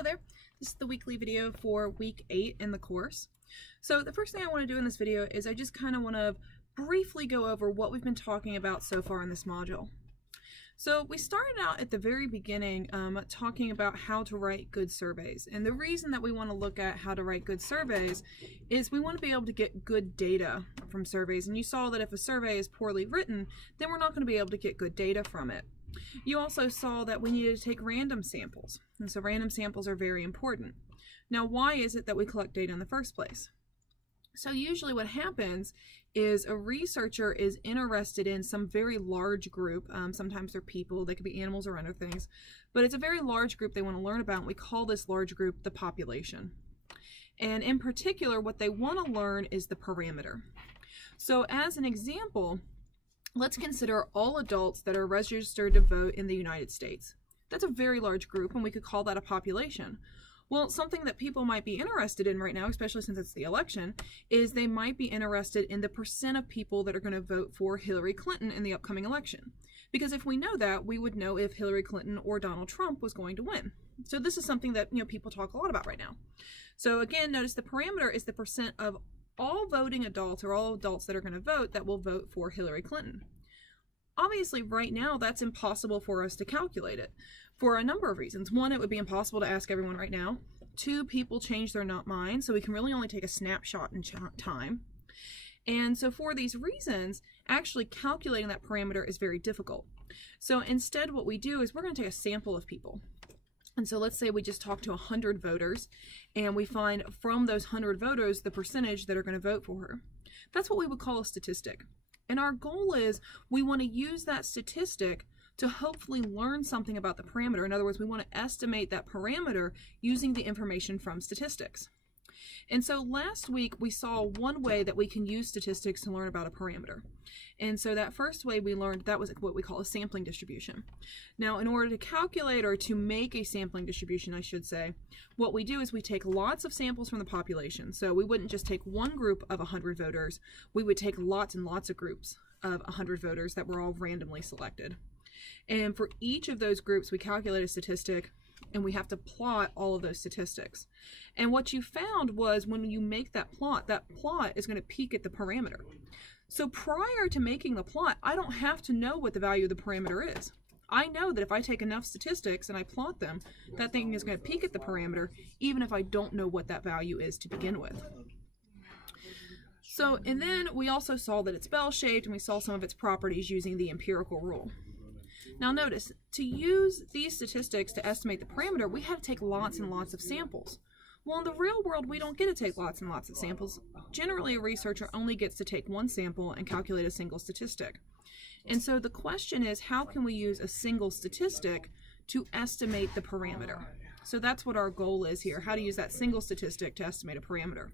Hello there, this is the weekly video for week 8 in the course. So the first thing I want to do in this video is I just kind of want to briefly go over what we've been talking about so far in this module. So we started out at the very beginning talking about how to write good surveys. And the reason that we want to look at how to write good surveys is we want to be able to get good data from surveys. And you saw that if a survey is poorly written, then we're not going to be able to get good data from it. You also saw that we needed to take random samples. And so random samples are very important. Now, why is it that we collect data in the first place? So usually what happens is a researcher is interested in some very large group. Sometimes they're people, they could be animals or other things, but it's a very large group they want to learn about, and we call this large group the population. And in particular, what they want to learn is the parameter. So as an example, let's consider all adults that are registered to vote in the United States. That's a very large group, and we could call that a population. Well, something that people might be interested in right now, especially since it's the election, is they might be interested in the percent of people that are going to vote for Hillary Clinton in the upcoming election. Because if we know that, we would know if Hillary Clinton or Donald Trump was going to win. So this is something that people talk a lot about right now. So again, notice the parameter is the percent of all voting adults or all adults that are going to vote that will vote for Hillary Clinton. Obviously, right now, that's impossible for us to calculate it for a number of reasons. One, it would be impossible to ask everyone right now. Two, people change their mind, so we can really only take a snapshot in time. And so for these reasons, actually calculating that parameter is very difficult. So instead, what we do is we're going to take a sample of people. And so let's say we just talk to 100 voters, and we find from those 100 voters the percentage that are going to vote for her. That's what we would call a statistic. And our goal is we want to use that statistic to hopefully learn something about the parameter. In other words, we want to estimate that parameter using the information from statistics. And so last week we saw one way that we can use statistics to learn about a parameter. And so that first way we learned, that was what we call a sampling distribution. Now, in order to calculate or to make a sampling distribution, I should say, what we do is we take lots of samples from the population. So we wouldn't just take one group of 100 voters, we would take lots and lots of groups of 100 voters that were all randomly selected. And for each of those groups, we calculate a statistic, and we have to plot all of those statistics. And what you found was when you make that plot is going to peak at the parameter. So prior to making the plot, I don't have to know what the value of the parameter is. I know that if I take enough statistics and I plot them, that thing is going to peak at the parameter, even if I don't know what that value is to begin with. So, and then we also saw that it's bell-shaped, and we saw some of its properties using the empirical rule. Now notice, to use these statistics to estimate the parameter, we have to take lots and lots of samples. Well, in the real world, we don't get to take lots and lots of samples. Generally, a researcher only gets to take one sample and calculate a single statistic. And so the question is, how can we use a single statistic to estimate the parameter? So that's what our goal is here, how to use that single statistic to estimate a parameter.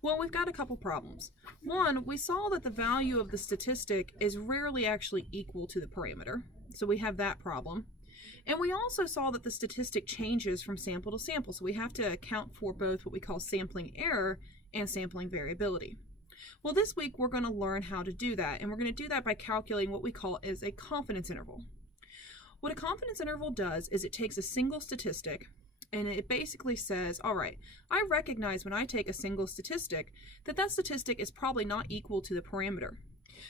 Well, we've got a couple problems. One, we saw that the value of the statistic is rarely actually equal to the parameter. So we have that problem. And we also saw that the statistic changes from sample to sample. So we have to account for both what we call sampling error and sampling variability. Well, this week we're going to learn how to do that. And we're going to do that by calculating what we call as a confidence interval. What a confidence interval does is it takes a single statistic, and it basically says, all right, I recognize when I take a single statistic that that statistic is probably not equal to the parameter.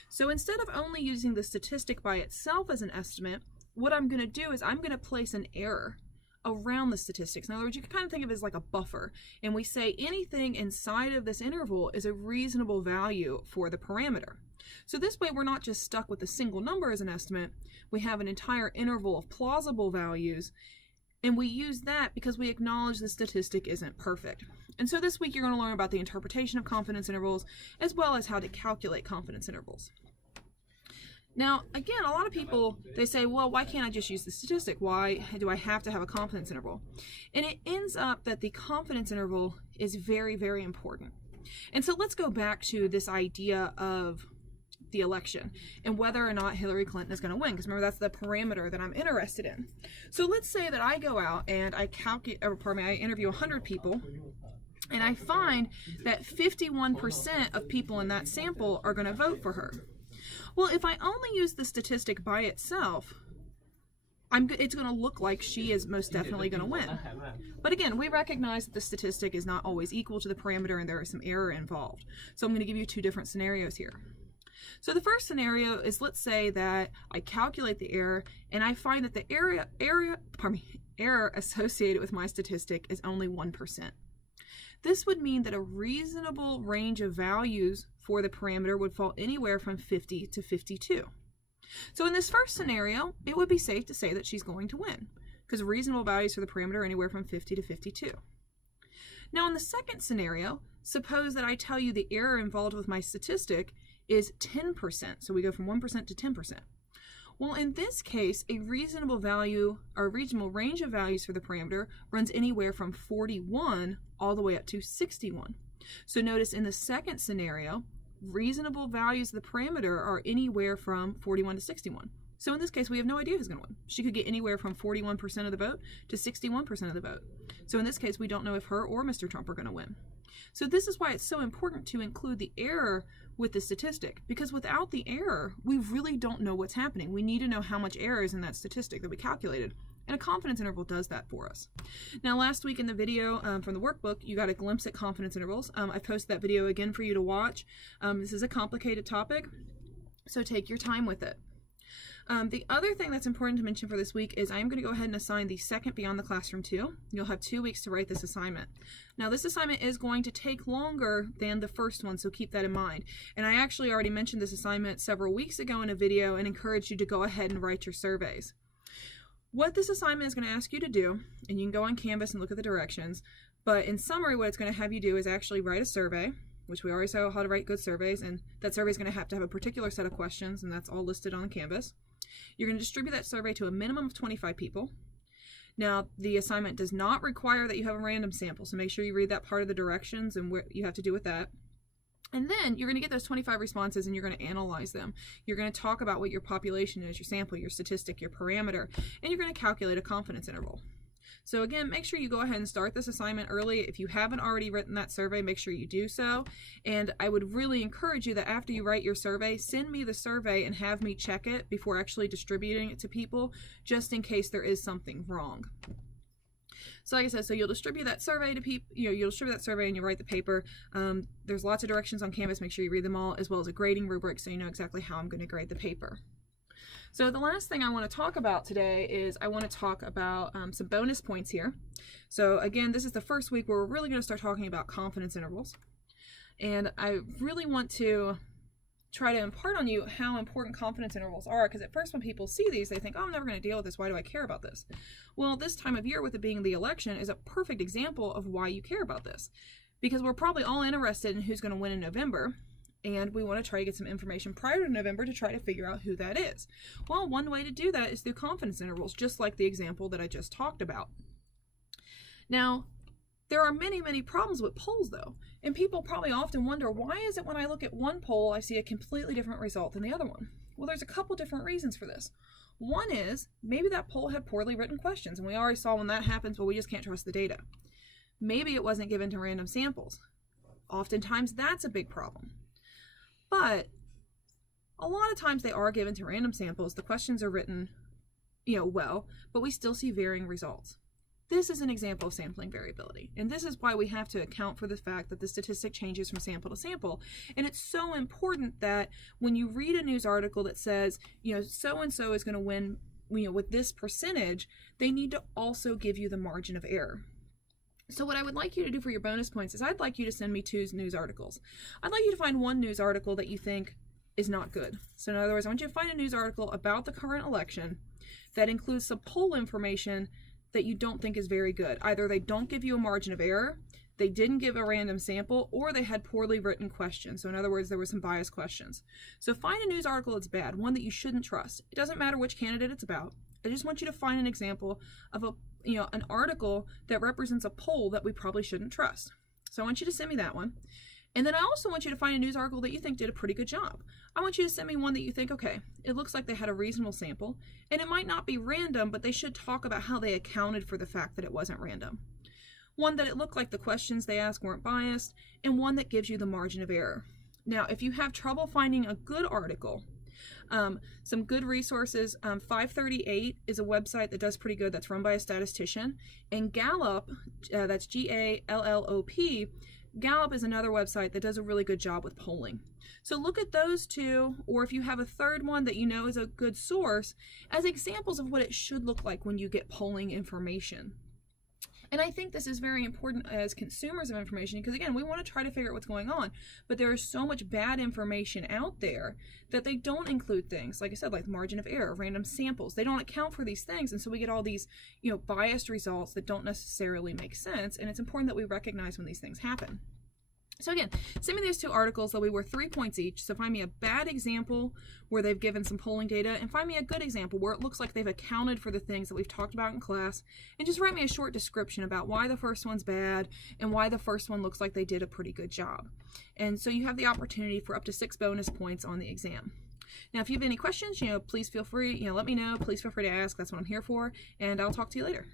So instead of only using the statistic by itself as an estimate, what I'm going to do is I'm going to place an error around the statistics. In other words, you can kind of think of it as like a buffer. And we say anything inside of this interval is a reasonable value for the parameter. So this way we're not just stuck with a single number as an estimate. We have an entire interval of plausible values. And we use that because we acknowledge the statistic isn't perfect. And so this week you're going to learn about the interpretation of confidence intervals as well as how to calculate confidence intervals. Now, again, a lot of people, they say, well, why can't I just use the statistic? Why do I have to have a confidence interval? And it ends up that the confidence interval is very, very important. And so let's go back to this idea of the election and whether or not Hillary Clinton is going to win, because remember, that's the parameter that I'm interested in. So let's say that I go out and I interview 100 people, and I find that 51% of people in that sample are going to vote for her. Well, if I only use the statistic by itself, it's going to look like she is most definitely going to win. But again, we recognize that the statistic is not always equal to the parameter and there is some error involved. So I'm going to give you two different scenarios here. So the first scenario is, let's say that I calculate the error and I find that the error associated with my statistic is only 1%. This would mean that a reasonable range of values for the parameter would fall anywhere from 50 to 52. So in this first scenario, it would be safe to say that she's going to win, because reasonable values for the parameter are anywhere from 50 to 52. Now in the second scenario, suppose that I tell you the error involved with my statistic is 10%. So we go from 1% to 10%. Well, in this case, a reasonable value or reasonable range of values for the parameter runs anywhere from 41 all the way up to 61. So notice in the second scenario, reasonable values of the parameter are anywhere from 41 to 61. So in this case, we have no idea who's going to win. She could get anywhere from 41% of the vote to 61% of the vote. So in this case, we don't know if her or Mr. Trump are going to win. So this is why it's so important to include the error with the statistic, because without the error, we really don't know what's happening. We need to know how much error is in that statistic that we calculated, and a confidence interval does that for us. Now, last week in the video from the workbook, you got a glimpse at confidence intervals. I posted that video again for you to watch. This is a complicated topic, so take your time with it. The other thing that's important to mention for this week is I am going to go ahead and assign the second Beyond the Classroom 2. You'll have 2 weeks to write this assignment. Now this assignment is going to take longer than the first one, so keep that in mind. And I actually already mentioned this assignment several weeks ago in a video and encouraged you to go ahead and write your surveys. What this assignment is going to ask you to do, and you can go on Canvas and look at the directions, but in summary what it's going to have you do is actually write a survey, which we already saw how to write good surveys, and that survey is going to have a particular set of questions, and that's all listed on Canvas. You're going to distribute that survey to a minimum of 25 people. Now, the assignment does not require that you have a random sample, so make sure you read that part of the directions and what you have to do with that. And then you're going to get those 25 responses and you're going to analyze them. You're going to talk about what your population is, your sample, your statistic, your parameter, and you're going to calculate a confidence interval. So again, make sure you go ahead and start this assignment early. If you haven't already written that survey, make sure you do so. And I would really encourage you that after you write your survey, send me the survey and have me check it before actually distributing it to people, just in case there is something wrong. So like I said, so you'll distribute that survey to people, you'll distribute that survey and you write the paper. There's lots of directions on Canvas. Make sure you read them all, as well as a grading rubric so you know exactly how I'm going to grade the paper. So the last thing I want to talk about today is I want to talk about some bonus points here. So again, this is the first week where we're really going to start talking about confidence intervals. And I really want to try to impart on you how important confidence intervals are, because at first when people see these, they think, oh, I'm never going to deal with this. Why do I care about this? Well, this time of year, with it being the election, is a perfect example of why you care about this. Because we're probably all interested in who's going to win in November. And we want to try to get some information prior to November to try to figure out who that is. Well, one way to do that is through confidence intervals, just like the example that I just talked about. Now, there are many, many problems with polls, though. And people probably often wonder, why is it when I look at one poll, I see a completely different result than the other one? Well, there's a couple different reasons for this. One is, maybe that poll had poorly written questions, and we already saw when that happens, well, we just can't trust the data. Maybe it wasn't given to random samples. Oftentimes, that's a big problem. But a lot of times they are given to random samples. The questions are written, well, but we still see varying results. This is an example of sampling variability. And this is why we have to account for the fact that the statistic changes from sample to sample. And it's so important that when you read a news article that says, so-and-so is going to win, with this percentage, they need to also give you the margin of error. So what I would like you to do for your bonus points is I'd like you to send me 2 news articles. I'd like you to find one news article that you think is not good. So in other words, I want you to find a news article about the current election that includes some poll information that you don't think is very good. Either they don't give you a margin of error, they didn't give a random sample, or they had poorly written questions. So in other words, there were some biased questions. So find a news article that's bad, one that you shouldn't trust. It doesn't matter which candidate it's about. I just want you to find an example of an article that represents a poll that we probably shouldn't trust. So I want you to send me that one. And then I also want you to find a news article that you think did a pretty good job. I want you to send me one that you think, okay, it looks like they had a reasonable sample, and it might not be random, but they should talk about how they accounted for the fact that it wasn't random. One that it looked like the questions they asked weren't biased, and one that gives you the margin of error. Now, if you have trouble finding a good article, Some good resources, 538 is a website that does pretty good, that's run by a statistician, and Gallup, that's G-A-L-L-O-P, Gallup is another website that does a really good job with polling. So look at those two, or if you have a third one that you know is a good source, as examples of what it should look like when you get polling information. And I think this is very important as consumers of information because, again, we want to try to figure out what's going on, but there is so much bad information out there that they don't include things, like I said, like margin of error, random samples. They don't account for these things, and so we get all these, biased results that don't necessarily make sense, and it's important that we recognize when these things happen. So again, send me those two articles. They'll be worth 3 points each. So find me a bad example where they've given some polling data, and find me a good example where it looks like they've accounted for the things that we've talked about in class, and just write me a short description about why the first one's bad and why the first one looks like they did a pretty good job. And so you have the opportunity for up to 6 bonus points on the exam. Now, if you have any questions, please feel free, let me know. Please feel free to ask. That's what I'm here for, and I'll talk to you later.